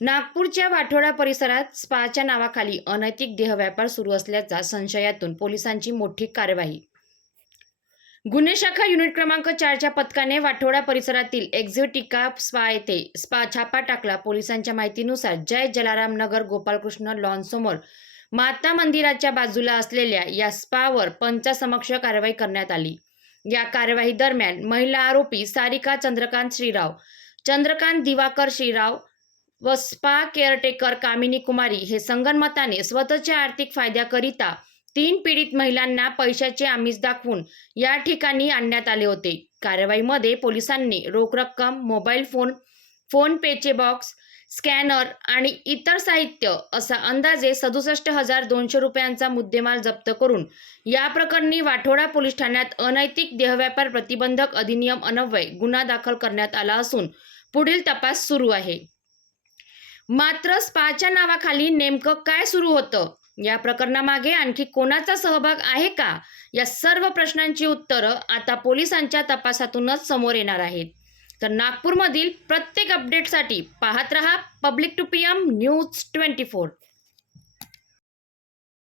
नागपूरच्या वाठोडा परिसरात स्पाच्या नावाखाली अनैतिक देहव्यापार सुरू असल्याचा संशयातून पोलिसांची मोठी कार्यवाही. गुन्हे शाखा युनिट क्रमांक 4च्या पथकाने वाठोडा परिसरातील एक्झोटिका स्पा येथे छापा टाकला. पोलिसांच्या माहितीनुसार जय जलाराम नगर गोपालकृष्ण लॉन समोर माता मंदिराच्या बाजूला असलेल्या या स्पावर पंचासमक्ष कारवाई करण्यात आली. या कारवाई दरम्यान महिला आरोपी सारिका चंद्रकांत दिवाकर श्रीराव व स्पा केअरटेकर कामिनी कुमारी हे संगनमताने स्वतःच्या आर्थिक फायद्याकरिता 3 पीडित महिलांना पैशाचे आमिष दाखवून या ठिकाणी आणण्यात आले होते. कारवाईमध्ये पोलिसांनी रोख रक्कम, मोबाईल फोन पेचे बॉक्स, स्कॅनर आणि इतर साहित्य असा अंदाजे 67,200 रुपयांचा मुद्देमाल जप्त करून या प्रकरणी वाठोडा पोलीस ठाण्यात अनैतिक देहव्यापार प्रतिबंधक अधिनियम अन्वये गुन्हा दाखल करण्यात आला असून पुढील तपास सुरू आहे. मात्र स्पाच्या नावाखाली नेमकं काय सुरू होतं, या प्रकरणामागे आणखी कोणाचा सहभाग आहे का, या सर्व प्रश्नांची उत्तरं आता पोलिसांच्या तपासातूनच समोर येणार आहेत. तर नागपूरमधील प्रत्येक अपडेटसाठी पाहत रहा पब्लिक टू PM न्यूज 24.